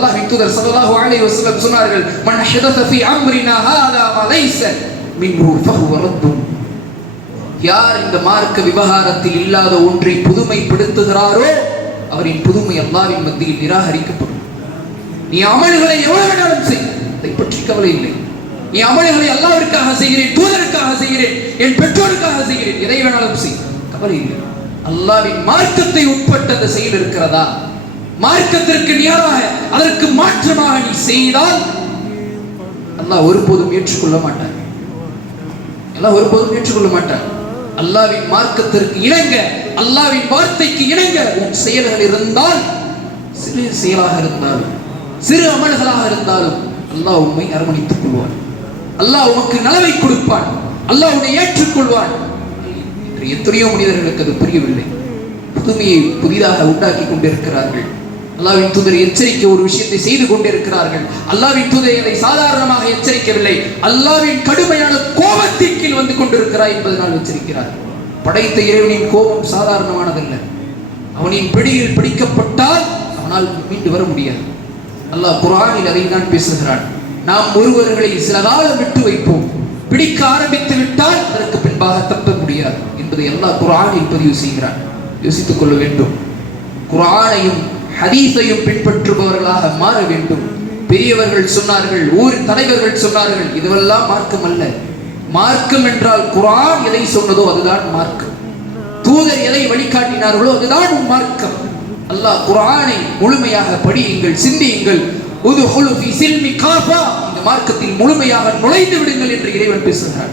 அல்லாஹ்வின் தூதர் ஸல்லல்லாஹு அலைஹி வஸல்லம் சொன்னார்கள், மன் ஹதஸ ஃபீ அம்ரினா ஹாதா மா லைஸ மின்ஹு ஃபஹுவ ரத்துன். யார் இந்த மார்க்க விவகாரத்தில் இல்லாத ஒன்றை புதுமைப்படுத்துகிறாரோ அவரின் புதுமை அல்லாஹ்வின் மத்தியில் நிராகரிக்கப்படும். நீ அமல்களை எவ்வளவு வேணாலும் செய், அதை பற்றி கவலை இல்லை. நீ அமல்களை அல்லாஹ்விற்காக செய்கிறேன், தூதருக்காக செய்கிறேன், என் பெற்றோருக்காக செய்கிறேன், எதை வேணாலும் செய், கவலை இல்லை. அல்லாஹ்வின் மார்க்கத்தை உட்பட்ட அந்த செயல் இருக்கிறதா, மார்க்கத்திற்கு நிகராக அதற்கு மாற்றமாக நீ செய்தால் அல்லாஹ் ஒருபோதும் ஏற்றுக்கொள்ள மாட்டார். அல்லாஹ் ஒருபோதும் ஏற்றுக்கொள்ள மாட்டார். அல்லாஹ்வின் மார்க்கத்திற்கு இணங்க, அல்லாஹ்வின் வார்த்தைக்கு இணங்க உன் செயல்கள் இருந்தால், சிறு செயலாக இருந்தாலும் சிறு அமல்களாக இருந்தாலும் அல்லாஹ் உம்மை அரவணைத்துக் கொள்வான். அல்லாஹ் உனக்கு நலவை கொடுப்பான். அல்லாஹ் உன்னை ஏற்றுக்கொள்வான். எத்தனையோ மனிதர்களுக்கு அது புரியவில்லை. புதுமையை புதிதாக உண்டாக்கி கொண்டிருக்கிறார்கள். அல்லாஹ்வின் தூதர் எச்சரிக்க ஒரு விஷயத்தை செய்து கொண்டிருக்கிறார்கள். அல்லாஹ்வின் தூதர் அதை சாதாரணமாக எச்சரிக்கவில்லை. அல்லாஹ்வின் கடுமையான கோபத்தின் கீழ் வந்து கொண்டிருக்கிறார் என்பதனால் எச்சரிக்கிறார். படைத்த இறைவனின் கோபம் சாதாரணமானதல்ல. அவனின் பிடியில் பிடிக்கப்பட்டால் அவனால் மீண்டு வர முடியாது. அல்லாஹ் குர்ஆனில் அதை தான் பேசுகிறான். நாம் ஒருவர்களை சில காலம் விட்டு வைப்போம், பிடிக்க ஆரம்பித்து விட்டால் அதற்கு பின்பாக தப்ப முடியாது என்பதை அல்லாஹ் குர்ஆனில் பதிவு செய்கிறான். யோசித்துக் கொள்ள வேண்டும். குர்ஆனையும் ஹதீஸையும் பின்பற்றுபவர்களாக மாற வேண்டும். பெரியவர்கள் சொன்னார்கள், ஊர் தலைவர்கள் சொன்னார்கள், இதுவெல்லாம் மார்க்கம் அல்ல. மார்க்கம் என்றால் குர்ஆன் எதை சொன்னதோ அதுதான் மார்க்கம். தூதர் எதை வழிகாட்டினார்களோ அதுதான் மார்க்கம். அல்லாஹ் குர்ஆனை முழுமையாக படியுங்கள், சிந்தியுங்கள். உதுஹுலு ஃபீ சில்மி காஃபா, இந்த மார்க்கத்தில் முழுமையாக நுழைந்து விடுங்கள் என்று இறைவன் பேசுகிறார்.